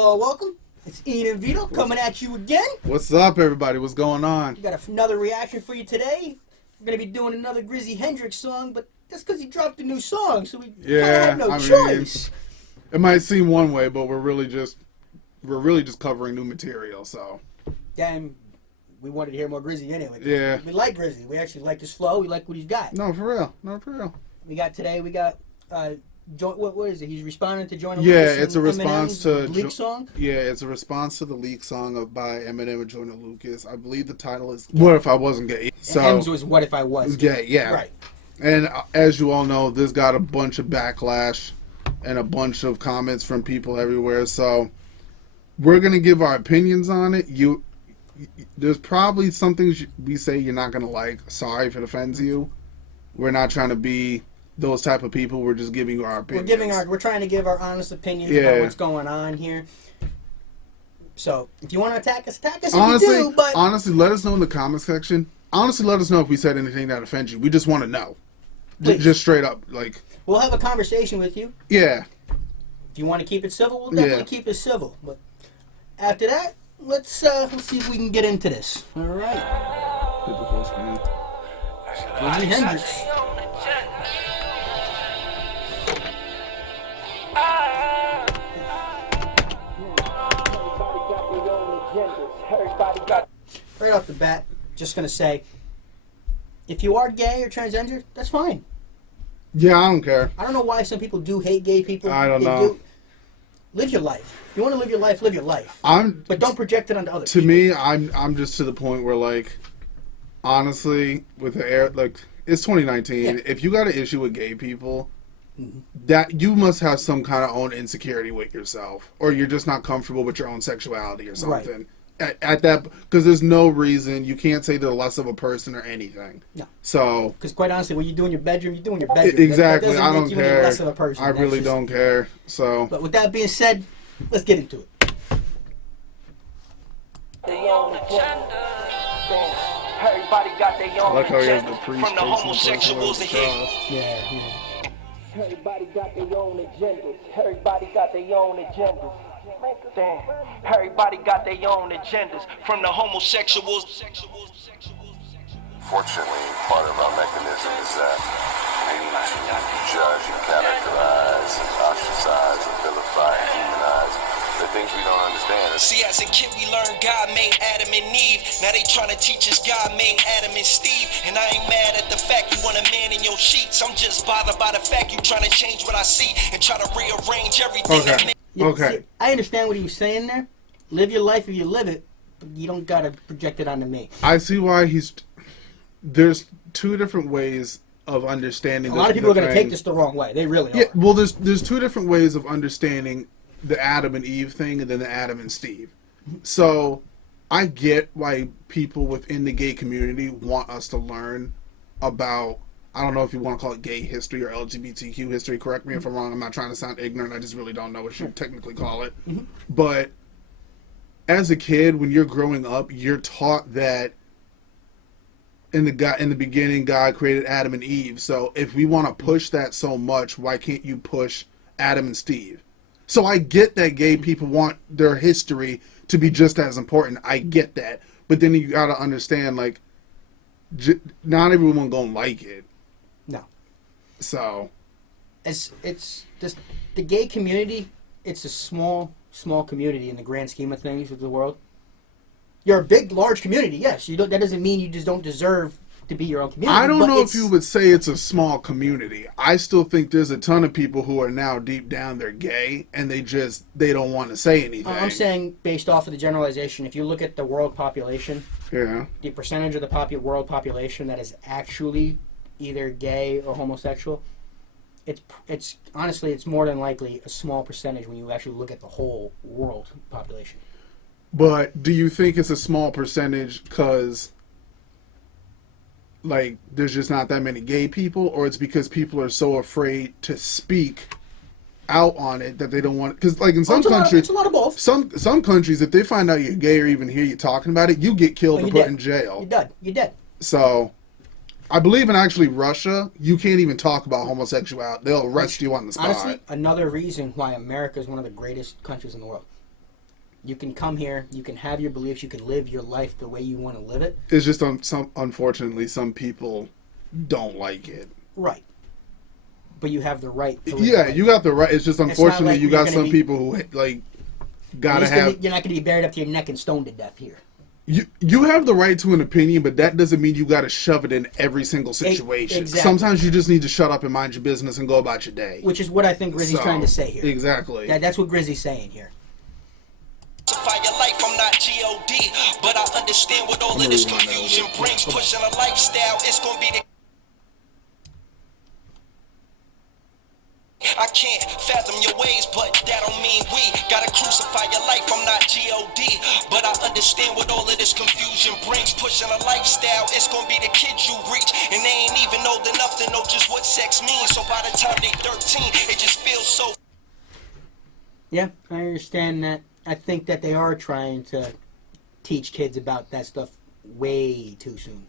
Hello, welcome. It's Ian and Vito coming at you again. What's up, everybody? What's going on? We got another reaction for you today. We're going to be doing another Grizzy Hendrix song, but that's because he dropped a new song, so we kind of have no choice. It might seem one way, but we're really just covering new material, so. Damn, we wanted to hear more Grizzy anyway. Yeah. We like Grizzy. We actually like his flow. We like what he's got. No, for real. We got what is it? He's responding to Joyner Yeah, Lucas it's a response to leak song. Yeah, it's a response to the leak song by Eminem and Joyner Lucas. I believe the title is "What If I Wasn't Gay." So M's was "What If I Was Gay." Yeah, right. And as you all know, this got a bunch of backlash and a bunch of comments from people everywhere. So we're gonna give our opinions on it. There's probably some things we say you're not gonna like. Sorry if it offends you. We're not trying to be those type of people. We're just giving you our opinions. We're trying to give our honest opinions about what's going on here. So if you want to attack us honestly, if you do, but honestly, let us know in the comment section. Honestly, let us know if we said anything that offends you. We just want to know. Just straight up, like. We'll have a conversation with you. Yeah. If you want to keep it civil, we'll definitely keep it civil. But after that, let's see if we can get into this. All right. Grizzy Hendrix. Right off the bat, just gonna say, if you are gay or transgender, that's fine. Yeah, I don't care. I don't know why some people do hate gay people. I don't know. Live your life. If you want to live your life, live your life. But don't project it onto other people. To me, I'm just to the point where, like, honestly, with the air, like, it's 2019. Yeah. If you got an issue with gay people, that you must have some kind of own insecurity with yourself, or you're just not comfortable with your own sexuality or something. Right. At that, because there's no reason you can't say they're less of a person or anything. No. So. Because quite honestly, what you do in your bedroom, you do in your bedroom. Exactly. That I don't care. Less of a person. I really don't care. So. But with that being said, let's get into it. Everybody got their own like how he has agenda. the priest From the homosexuals to hip. Yeah. Everybody got their own agendas. Everybody got their own agendas. Damn. Everybody got their own agendas. From the homosexuals. Fortunately, part of our mechanism is that we need to judge and categorize and ostracize and vilify and humanize the things we don't understand. See, as a kid, we learned God made Adam and Eve. Now they trying to teach us God made Adam and Steve. And I ain't mad at the fact you want a man in your sheets. I'm just bothered by the fact you trying to change what I see and try to rearrange everything. Okay. Okay. I understand what he was saying there. Live your life if you live it, but you don't gotta project it onto me. I see why there's two different ways of understanding. A lot of people are gonna take this the wrong way. They really are. Yeah. Well, there's two different ways of understanding the Adam and Eve thing, and then the Adam and Steve. So, I get why people within the gay community want us to learn about. I don't know if you want to call it gay history or LGBTQ history. Correct me if I'm wrong. I'm not trying to sound ignorant. I just really don't know what you technically call it. But as a kid, when you're growing up, you're taught that in the beginning, God created Adam and Eve. So if we want to push that so much, why can't you push Adam and Steve? So I get that gay people want their history to be just as important. I get that. But then you got to understand, like, not everyone gonna like it. No. So, it's just the gay community. It's a small community in the grand scheme of things of the world. You're a big, large community, yes. That doesn't mean you just don't deserve to be your own community. I don't know if you would say it's a small community. I still think there's a ton of people who are now deep down they're gay and they don't want to say anything. I'm saying based off of the generalization. If you look at the world population, the percentage of the world population that is actually either gay or homosexual, it's honestly, it's more than likely a small percentage when you actually look at the whole world population. But do you think it's a small percentage because, like, there's just not that many gay people, or it's because people are so afraid to speak out on it that they don't want? Because, like, in some countries, it's a lot of both. Some countries, if they find out you're gay or even hear you talking about it, you get killed or put in jail. You're dead. So, I believe in actually Russia, you can't even talk about homosexuality. They'll arrest you on the spot. Honestly, another reason why America is one of the greatest countries in the world. You can come here, you can have your beliefs, you can live your life the way you want to live it. It's just unfortunately some people don't like it. Right. But you have the right to live Yeah, life. you got the right. It's just unfortunately like you you're got gonna some be- people who like gotta At least have. you're not going to be buried up to your neck and stoned to death here. You have the right to an opinion, but that doesn't mean you got to shove it in every single situation. Exactly. Sometimes you just need to shut up and mind your business and go about your day. Which is what I think Grizzy's trying to say here. Exactly. That's what Grizzy's saying here. Your life, I'm not G.O.D., but I understand what all of this confusion brings. Pushing a lifestyle, it's gonna be the. I can't fathom your ways, but that don't mean we gotta crucify your life. I'm not G.O.D., but I understand what all of this confusion brings. Pushing a lifestyle, it's gonna be the kids you reach, and they ain't even old enough to know just what sex means. So by the time they 13, it just feels so. Yeah, I understand that. I think that they are trying to teach kids about that stuff way too soon.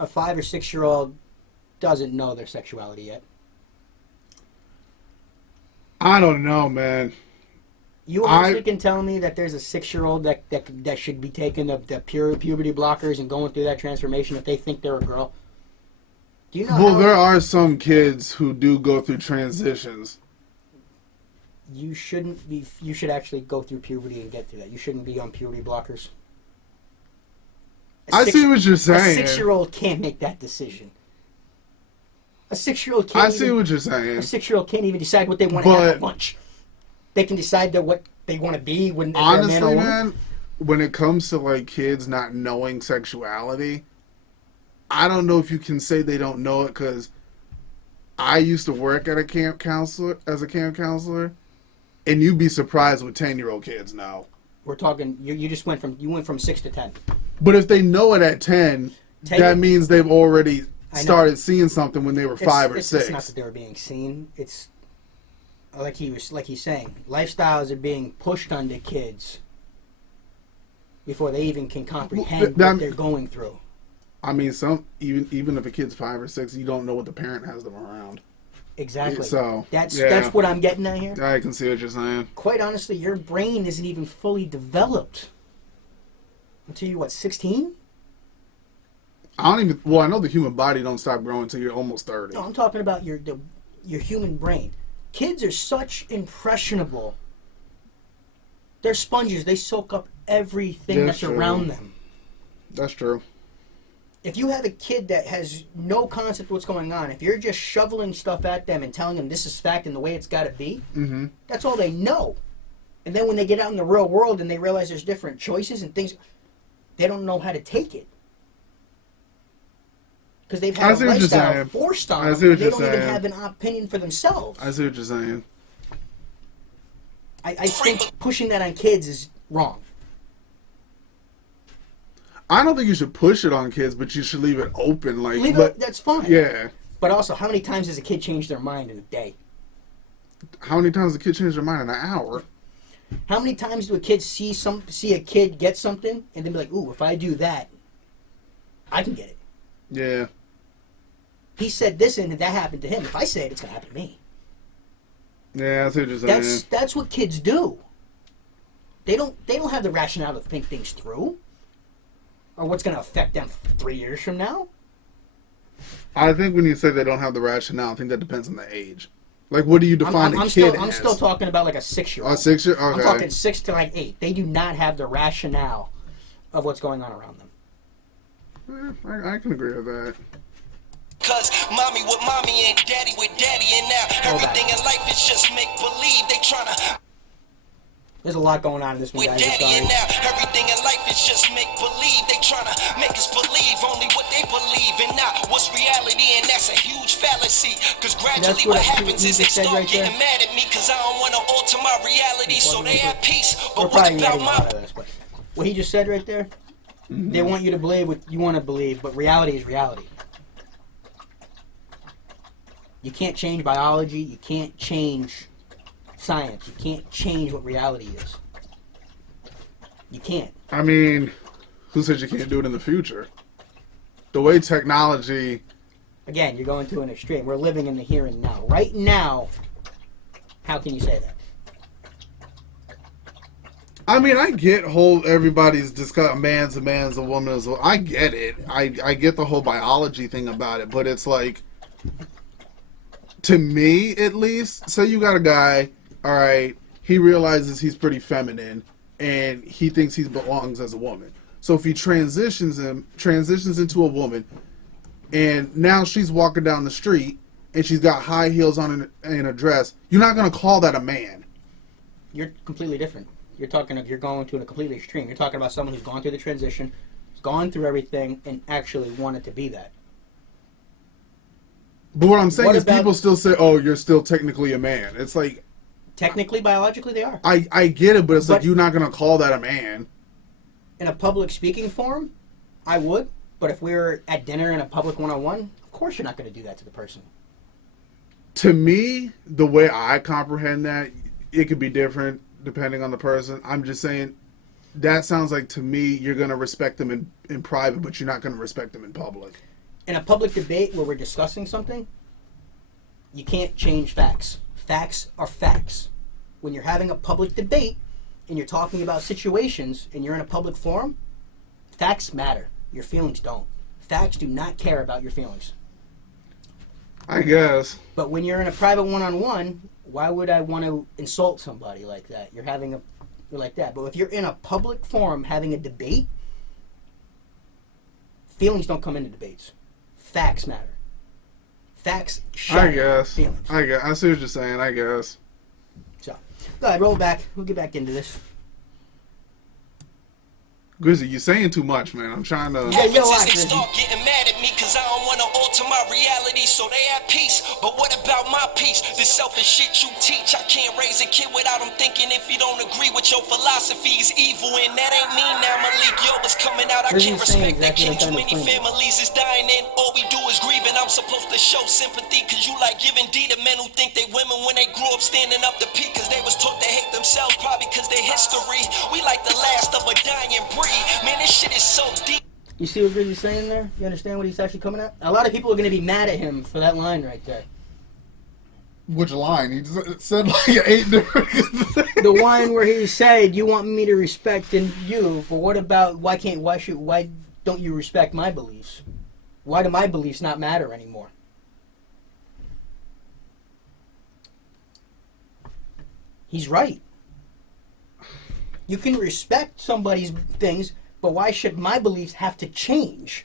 A 5 or 6-year-old doesn't know their sexuality yet. I don't know, man. You honestly can tell me that there's a 6-year-old that should be taking the pure puberty blockers and going through that transformation if they think they're a girl? Do you know? Well, there are some kids who do go through transitions. You shouldn't be. You should actually go through puberty and get through that. You shouldn't be on puberty blockers. I see what you're saying. A 6-year-old can't make that decision. A 6-year-old can't. I see what you're saying. A 6-year-old can't even decide what they want to have at lunch. They can decide what they want to be when they're honestly, a man or woman. man, when it comes to like kids not knowing sexuality, I don't know if you can say they don't know it because I used to work at a camp counselor as a camp counselor, and you'd be surprised what 10-year-old kids know. We're talking. You just went from 6 to 10. But if they know it at 10, that means they've already started seeing something when they were 5 or 6. It's not that they were being seen. It's like he's saying, lifestyles are being pushed onto kids before they even can comprehend what they're going through. I mean, even if a kid's 5 or 6, you don't know what the parent has them around. Exactly. So that's what I'm getting at here. I can see what you're saying. Quite honestly, your brain isn't even fully developed until you 16? I know the human body don't stop growing until you're almost 30. No, I'm talking about your human brain. Kids are such impressionable. They're sponges. They soak up everything that's around them. That's true. If you have a kid that has no concept of what's going on, if you're just shoveling stuff at them and telling them this is fact and the way it's got to be, that's all they know. And then when they get out in the real world and they realize there's different choices and things, they don't know how to take it. Because they've had a lifestyle forced on them, and they don't even have an opinion for themselves. I see what you're saying. I think pushing that on kids is wrong. I don't think you should push it on kids, but you should leave it open. That's fine. Yeah. But also, how many times does a kid change their mind in a day? How many times does a kid change their mind in an hour? How many times do a kid see a kid get something and then be like, "Ooh, if I do that, I can get it." Yeah. He said this and that happened to him. If I say it, it's gonna happen to me. Yeah, I see what you're saying. That's what kids do. They don't have the rationale to think things through, or what's gonna affect them 3 years from now. I think when you say they don't have the rationale, I think that depends on the age. Like, what do you define a kid as? I'm still talking about like a 6-year-old. A 6-year-old? Okay. I'm talking 6 to 8. They do not have the rationale of what's going on around them. I can agree with that. Cause mommy with mommy and daddy with daddy, and now everything in life is just make believe. They tryna. There's a lot going on in this one, With guys. daddy, and now everything in life is just make believe. They tryna make us believe only what they believe, and not what's reality, and that's a huge fallacy. Cause gradually what happens is they start getting mad at me, cause I don't wanna alter my reality, so they at peace. But what about my? What he just said right there? They want you to believe what you want to believe, but reality is reality. You can't change biology. You can't change science. You can't change what reality is. You can't. I mean, who said you can't do it in the future? The way technology... Again, you're going to an extreme. We're living in the here and now. Right now, how can you say that? I mean, I get everybody's discuss a man's, a woman's. I get it. I get the whole biology thing about it, but it's like, to me at least, say you got a guy, all right, he realizes he's pretty feminine, and he thinks he belongs as a woman. So if he transitions into a woman, and now she's walking down the street, and she's got high heels on and a dress, you're not going to call that a man. You're completely different. You're going to a completely extreme. You're talking about someone who's gone through the transition, gone through everything, and actually wanted to be that. But what I'm saying is people still say, oh, you're still technically a man. It's like... Technically, biologically, they are. I get it, but it's like you're not going to call that a man. In a public speaking forum, I would. But if we were at dinner in a public one-on-one, of course you're not going to do that to the person. To me, the way I comprehend that, it could be different depending on the person. I'm just saying, that sounds like, to me, you're going to respect them in private, but you're not going to respect them in public. In a public debate where we're discussing something, you can't change facts. Facts are facts. When you're having a public debate and you're talking about situations and you're in a public forum, facts matter. Your feelings don't. Facts do not care about your feelings. I guess. But when you're in a private one-on-one, why would I want to insult somebody like that? You're like that. But if you're in a public forum having a debate, feelings don't come into debates. Facts matter. Facts shatter feelings. I see what you're saying, I guess. So, go ahead, roll back. We'll get back into this. Grizzy, you're saying too much, man. I'm trying to... Yeah, yo, they start getting mad at me because I don't want to alter my reality, so they at peace. But what about my peace? This selfish shit you teach, I can't raise a kid without him thinking if he don't agree with your philosophy is evil. And that ain't me now, Malik. Yo, it's coming out. I can't respect that king. Too many families is dying and all we do is grieve. And I'm supposed to show sympathy because you like giving D to men who think they women when they grew up standing up to pee because they was taught to hate themselves, probably because they history. We like the last of a dying breed. Man, this shit is so deep. You see what Grizzy's saying there? You understand what he's actually coming at? A lot of people are going to be mad at him for that line right there. Which line? He said like 8 different things. The one where he said, "You want me to respect you, but what about why don't you respect my beliefs? Why do my beliefs not matter anymore?" He's right. You can respect somebody's things, but why should my beliefs have to change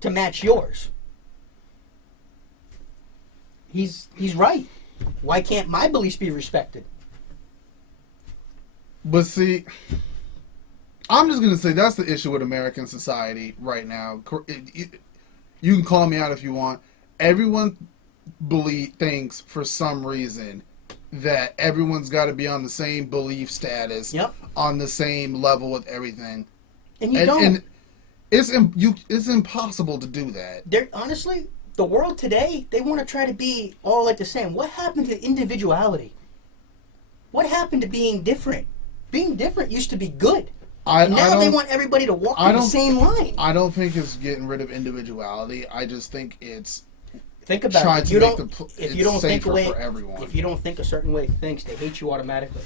to match yours? He's right. Why can't my beliefs be respected? But see, I'm just going to say that's the issue with American society right now. You can call me out if you want. Everyone thinks for some reason that everyone's got to be on the same belief status, on the same level with everything. And you don't. And it's impossible to do that. Honestly, the world today, they want to try to be all like the same. What happened to individuality? What happened to being different? Being different used to be good. Now they want everybody to walk in the same line. I don't think it's getting rid of individuality. I just think it's think about it. If you don't think for everyone. If you don't think a certain way thinks, they hate you automatically.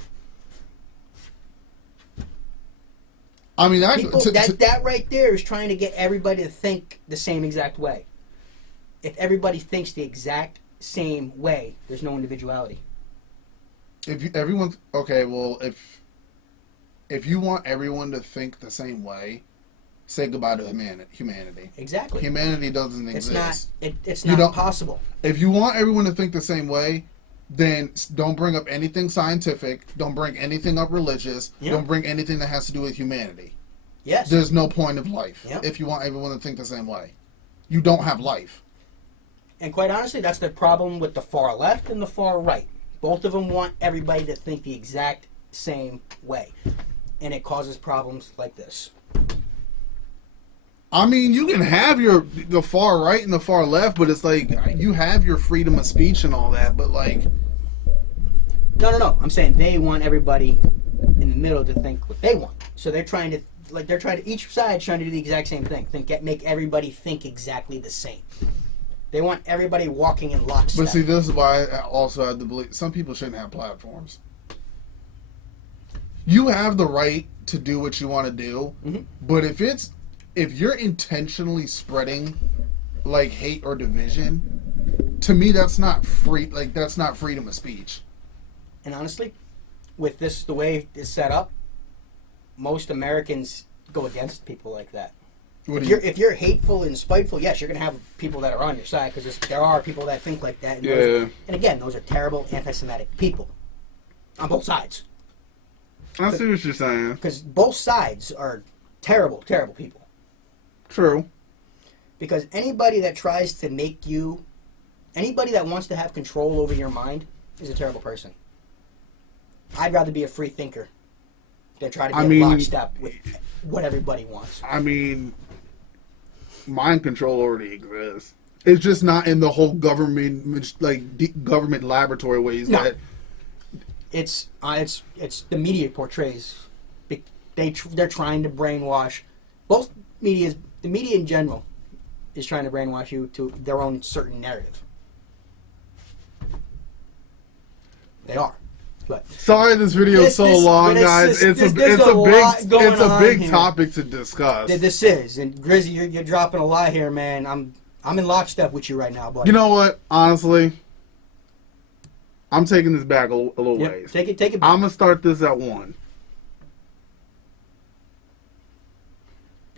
I mean, that right there is trying to get everybody to think the same exact way. If everybody thinks the exact same way, there's no individuality. If you want everyone to think the same way, say goodbye to humanity. Exactly. Humanity doesn't exist. It's not possible. If you want everyone to think the same way, then don't bring up anything scientific. Don't bring anything up religious. Yeah. Don't bring anything that has to do with humanity. Yes. There's no point of life if you want everyone to think the same way. You don't have life. And quite honestly, that's the problem with the far left and the far right. Both of them want everybody to think the exact same way. And it causes problems like this. I mean, you can have the far right and the far left, but it's like you have your freedom of speech and all that, but like... No. I'm saying they want everybody in the middle to think what they want. So they're trying to, each side's trying to do the exact same thing. Make everybody think exactly the same. They want everybody walking in lockstep. But see, this is why I also have to believe some people shouldn't have platforms. You have the right to do what you want to do, but if you're intentionally spreading like hate or division, to me that's not free. Like that's not freedom of speech. And honestly, with this the way it's set up, most Americans go against people like that. If you're hateful and spiteful, yes, you're gonna have people that are on your side because there are people that think like that. And and again, those are terrible anti-Semitic people on both sides. I see what you're saying. Because both sides are terrible, terrible people. True. Because anybody that tries to make you, anybody that wants to have control over your mind is a terrible person. I'd rather be a free thinker than try to be in lockstep with what everybody wants. I mean, mind control already exists. It's just not in the whole government, like government laboratory ways that. It's the media portrays. They're trying to brainwash. Both medias, the media in general, is trying to brainwash you to their own certain narrative. They are. But sorry, this video is so long, guys. It's a big topic to discuss. This is, and Grizzy, you're dropping a lot here, man. I'm in lockstep with you right now, buddy. You know what? Honestly, I'm taking this back a little ways. Take it back. I'm gonna start this at 1.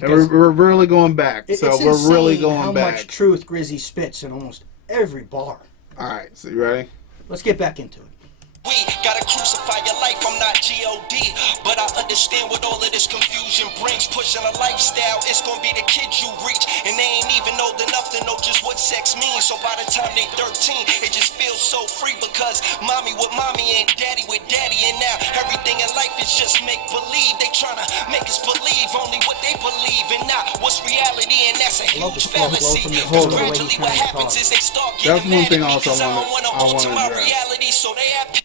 And we're really going back. So we're really going back. How much truth Grizzy spits in almost every bar. All right, so you ready? Let's get back into it. We gotta crucify your life, I'm not G.O.D. But I understand what all of this confusion brings. Pushing a lifestyle, it's gonna be the kids you reach. And they ain't even old enough to know just what sex means. So by the time they 13, it just feels so free. Because mommy with mommy and daddy with daddy. And now everything in life is just make-believe. They tryna make us believe only what they believe. And not what's reality, and that's a huge fallacy. Because gradually what happens is they start getting mad at me. Cause I don't wanna alter my reality. So they have...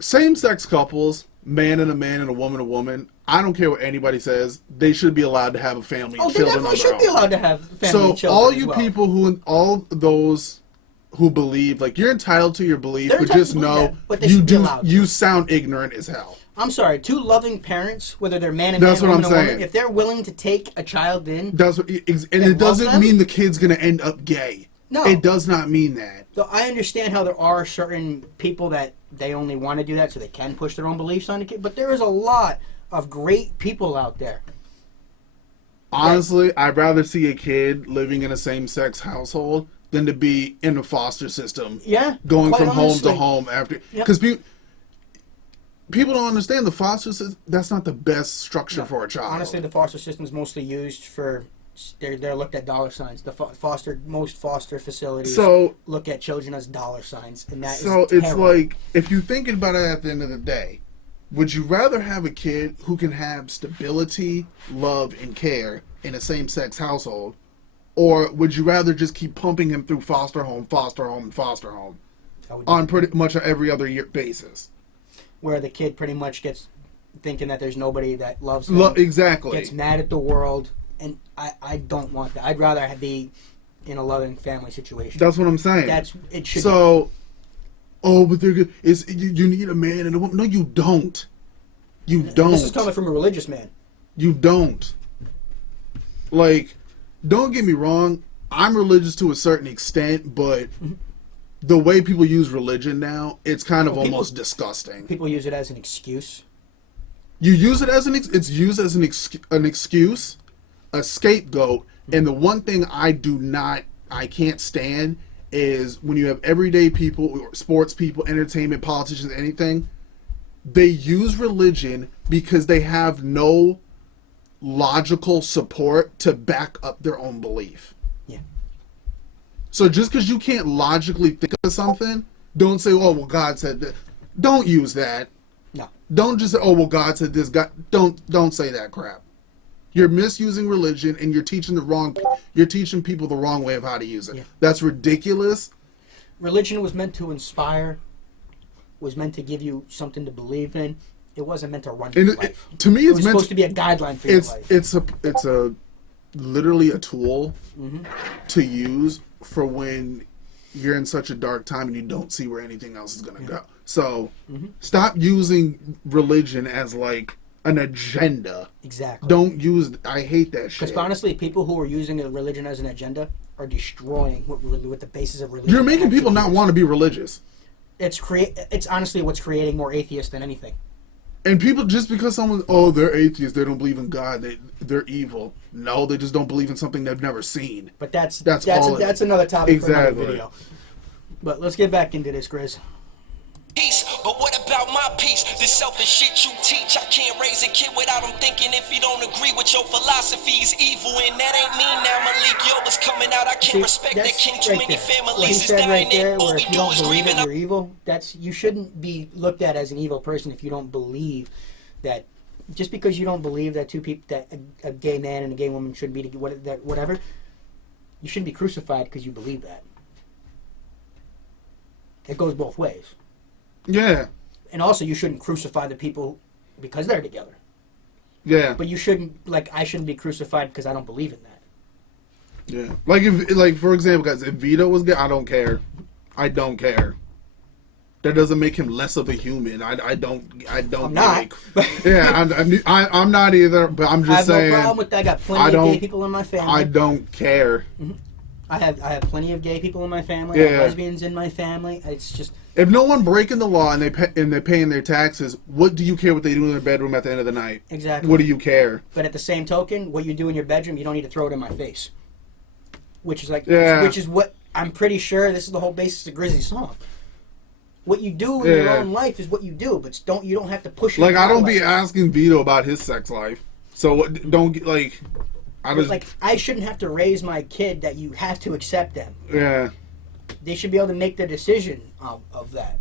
Same-sex couples, man and a woman, I don't care what anybody says, they should be allowed to have a family and children on their own. They definitely should be allowed to have family and children. So all you people all those who believe, like, you're entitled to your belief, but just know you sound ignorant as hell. I'm sorry, 2 loving parents, whether they're man and man, woman and woman, if they're willing to take a child in, it doesn't mean the kid's gonna end up gay. No, it does not mean that. So I understand how there are certain people that they only want to do that so they can push their own beliefs on the kid, but there is a lot of great people out there. Honestly, I'd rather see a kid living in a same-sex household than to be in a foster system. Yeah, going from home to home after, because people don't understand the foster system. That's not the best structure for a child. Honestly, the foster system is mostly used for. They're looked at dollar signs. Most foster facilities look at children as dollar signs, and that is terrible. It's like, if you're thinking about it at the end of the day, would you rather have a kid who can have stability, love, and care in a same-sex household, or would you rather just keep pumping him through foster home, and foster home on pretty much every other year basis, where the kid pretty much gets thinking that there's nobody that loves him, exactly, gets mad at the world. And I don't want that. I'd rather be in a loving family situation. That's what I'm saying. It should. So, but they're good. You need a man and a woman. No, you don't. You don't. This is coming from a religious man. You don't. Like, don't get me wrong. I'm religious to a certain extent, but the way people use religion now, it's kind of almost disgusting. People use it as an excuse. You use it as it's used as an excuse. A scapegoat, and the one thing I can't stand is when you have everyday people, sports people, entertainment, politicians, anything, they use religion because they have no logical support to back up their own belief. Yeah. So just because you can't logically think of something, don't say, oh, well, God said that. Don't use that. No. Don't just say, oh, well, God said this. God, don't say that crap. You're misusing religion, and you're teaching people the wrong way of how to use it. Yeah. That's ridiculous. Religion was meant to inspire, was meant to give you something to believe in. It wasn't meant to run your life. To me, it's supposed to be a guideline for your life. It's literally a tool to use for when you're in such a dark time and you don't see where anything else is going to go. So stop using religion as like an agenda. Exactly. Don't use. I hate that shit. Because honestly, people who are using a religion as an agenda are destroying what the basis of religion. You're making people not want to be religious. It's honestly what's creating more atheists than anything. And people, just because they're atheists, they don't believe in God, they're evil. No, they just don't believe in something they've never seen. But that's Exactly. another topic for another video. But let's get back into this, Grizz. Peace, but what about my peace? The selfish shit you teach. I can't raise a kid without him thinking if he don't agree with your philosophy is evil. And that ain't me now. Malik Yo is coming out. I can't respect that king. Too many families is dying. And all we do is grieve. You're evil. You shouldn't be looked at as an evil person if you don't believe that. Just because you don't believe that a gay man and a gay woman should be whatever, you shouldn't be crucified because you believe that. It goes both ways. Yeah. And also, you shouldn't crucify the people because they're together. Yeah. But you shouldn't, I shouldn't be crucified because I don't believe in that. Yeah. For example, guys, if Vito was gay, I don't care. I don't care. That doesn't make him less of a human. I don't. I'm not. I'm not either. But I'm just saying. I have no problem with that. I got plenty of gay people in my family. I don't care. Mm-hmm. I have plenty of gay people in my family. I have lesbians in my family. It's just, if no one breaking the law and they're paying their taxes, what do you care what they do in their bedroom at the end of the night? Exactly. What do you care? But at the same token, what you do in your bedroom, you don't need to throw it in my face. Which is what I'm pretty sure this is the whole basis of Grizzy's song. What you do in your own life is what you do, but you don't have to push it. Like, I don't be asking Vito about his sex life. So don't like. I shouldn't have to raise my kid that you have to accept them. Yeah. They should be able to make the decision of that.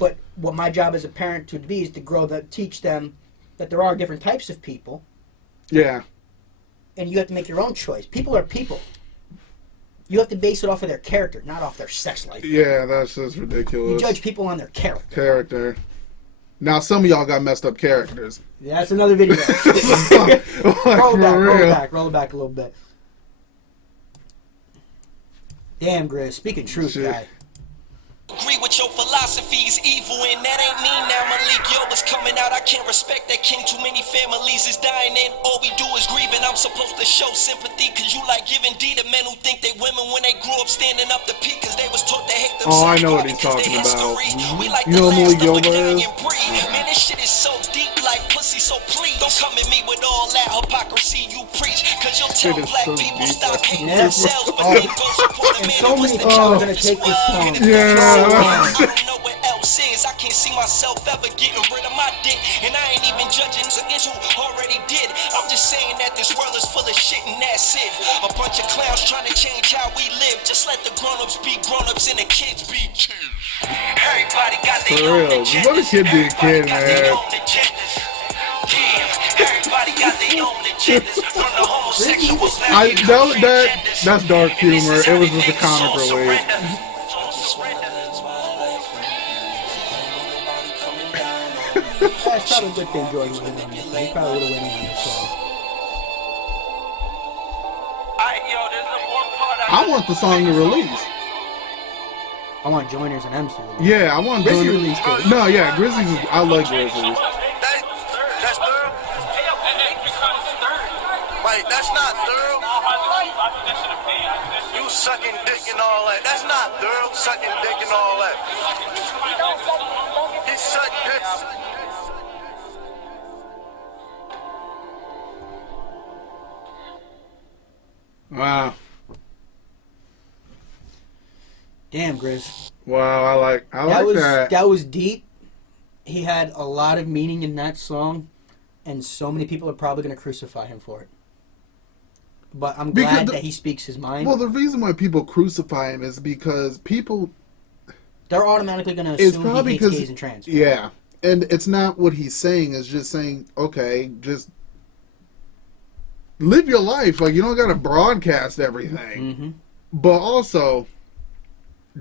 But what my job as a parent to be is to teach them that there are different types of people. Yeah. And you have to make your own choice. People are people. You have to base it off of their character, not off their sex life. Yeah, that's just ridiculous. You judge people on their character. Now, some of y'all got messed up characters. Yeah, that's another video. Roll it back a little bit. Damn, Grizz. Speaking truth, guy. Agree with your philosophy is evil, and that ain't me now. Malik Yo is coming out. I can't respect that king. Too many families is dying, and all we do is grieve. And I'm supposed to show sympathy, cause you like giving D to men who think they women when they grew up standing up to P, cause they was taught to hate themselves. Oh, I know what he's talking about. We like you know Malik Yo is? Man, this shit is so deep, like pussy, so please don't come at me with all that hypocrisy you preach, cause you'll tell black people stop hating themselves, but then go support a man who was the child of his world. Yeah. I don't know what else is. I can't see myself ever getting rid of my dick, and I ain't even judging it's who already did. I'm just saying that this world is full of shit, and that's it. A bunch of clowns trying to change how we live. Just let the grown-ups be grown-ups and the kids be kids. Everybody got their own agendas. Let a kid be a kid, man. Everybody got their own agendas. From the homosexuals, that's dark humor. It was just a comic relief. That's probably a good thing Joyner was in on this. He probably would have went in on this song. I want the song to release. I want Joyners and M's to release. Yeah, I want Grizzy release too. No, yeah, Grizzy's. I like Grizzy's. That's thorough. Like, that's not thorough. You sucking dick and all that. That's not thorough, sucking dick and all that. He sucked dick. Wow. Damn, Grizz. Wow, I like that. That was deep. He had a lot of meaning in that song, and so many people are probably going to crucify him for it. But I'm glad that he speaks his mind. Well, the reason why people crucify him is because people... They're automatically going to assume he hates gays and trans. Yeah. And it's not what he's saying. It's just saying, okay, just live your life. Like, you don't got to broadcast everything. Mm-hmm. But also,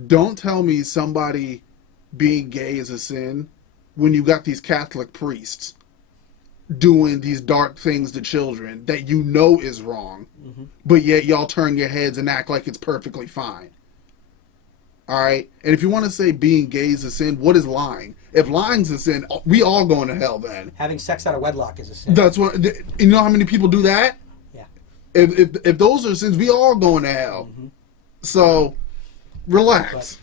don't tell me somebody being gay is a sin when you got these Catholic priests doing these dark things to children that you know is wrong, but yet y'all turn your heads and act like it's perfectly fine. All right, and if you want to say being gay is a sin, what is lying? If lying's a sin, we all going to hell then. Having sex out of wedlock is a sin. That's what. You know how many people do that? Yeah. If those are sins, we all going to hell. Mm-hmm. So, relax.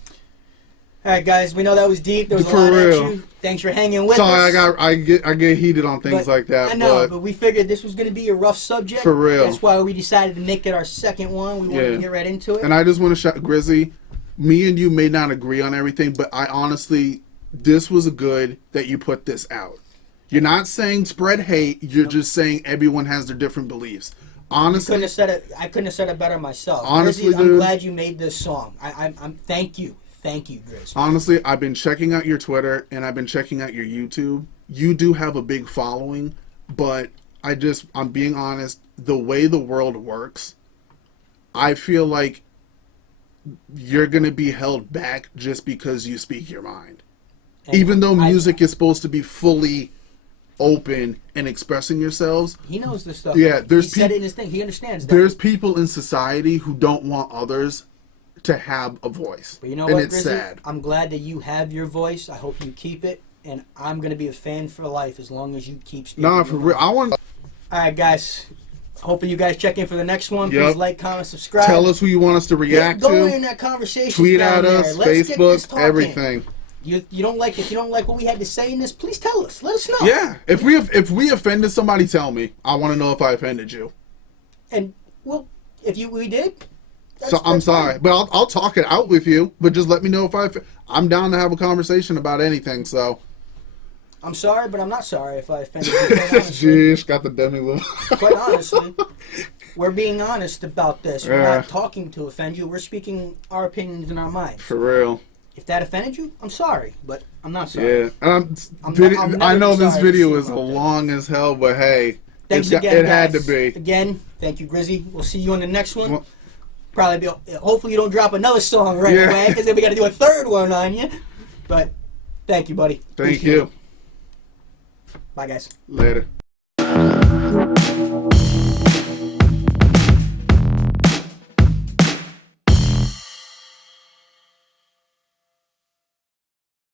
All right, guys. We know that was deep. There was a lot at you. Thanks for hanging with us. Sorry, I get heated on things like that. I know, but we figured this was going to be a rough subject. For real. That's why we decided to make it our second one. We wanted to get right into it. And I just want to shout, Grizzy, me and you may not agree on everything, but I honestly, this was good that you put this out. You're not saying spread hate. You're just saying everyone has their different beliefs. Honestly, I couldn't have said it better myself. Honestly, Grizzy, I'm glad you made this song. I'm thank you, Grizz. Honestly, I've been checking out your Twitter and I've been checking out your YouTube. You do have a big following, but I'm being honest. The way the world works, I feel like you're gonna be held back just because you speak your mind. And even though music is supposed to be fully open and expressing yourselves. He knows this stuff. Yeah, he said it in his thing. He understands that. There's people in society who don't want others to have a voice. But you know what, it's Grizzy? Sad. I'm glad that you have your voice. I hope you keep it. And I'm going to be a fan for life as long as you keep speaking. Nah, for real. All right, guys. Hopefully you guys check in for the next one. Please like, comment, subscribe. Tell us who you want us to react to. Go in that conversation. Tweet at us, Facebook, everything. You don't like if you don't like what we had to say in this, please tell us. Let us know. Yeah. If we offended somebody, tell me. I want to know if I offended you. And well, if we did. So I'm sorry, but I'll talk it out with you. But just let me know if I'm down to have a conversation about anything. So I'm sorry, but I'm not sorry if I offended you. Jeez, got the demi look. Quite honestly, we're being honest about this. We're not talking to offend you. We're speaking our opinions in our minds. For real. If that offended you, I'm sorry, but I'm not sorry. Yeah, and I know this video is long as hell, but hey, thanks again, it had to be. Again, thank you, Grizzy. We'll see you on the next one. Hopefully you don't drop another song right away, because then we got to do a third one on you. But thank you, buddy. Thank you. Bye, guys. Later.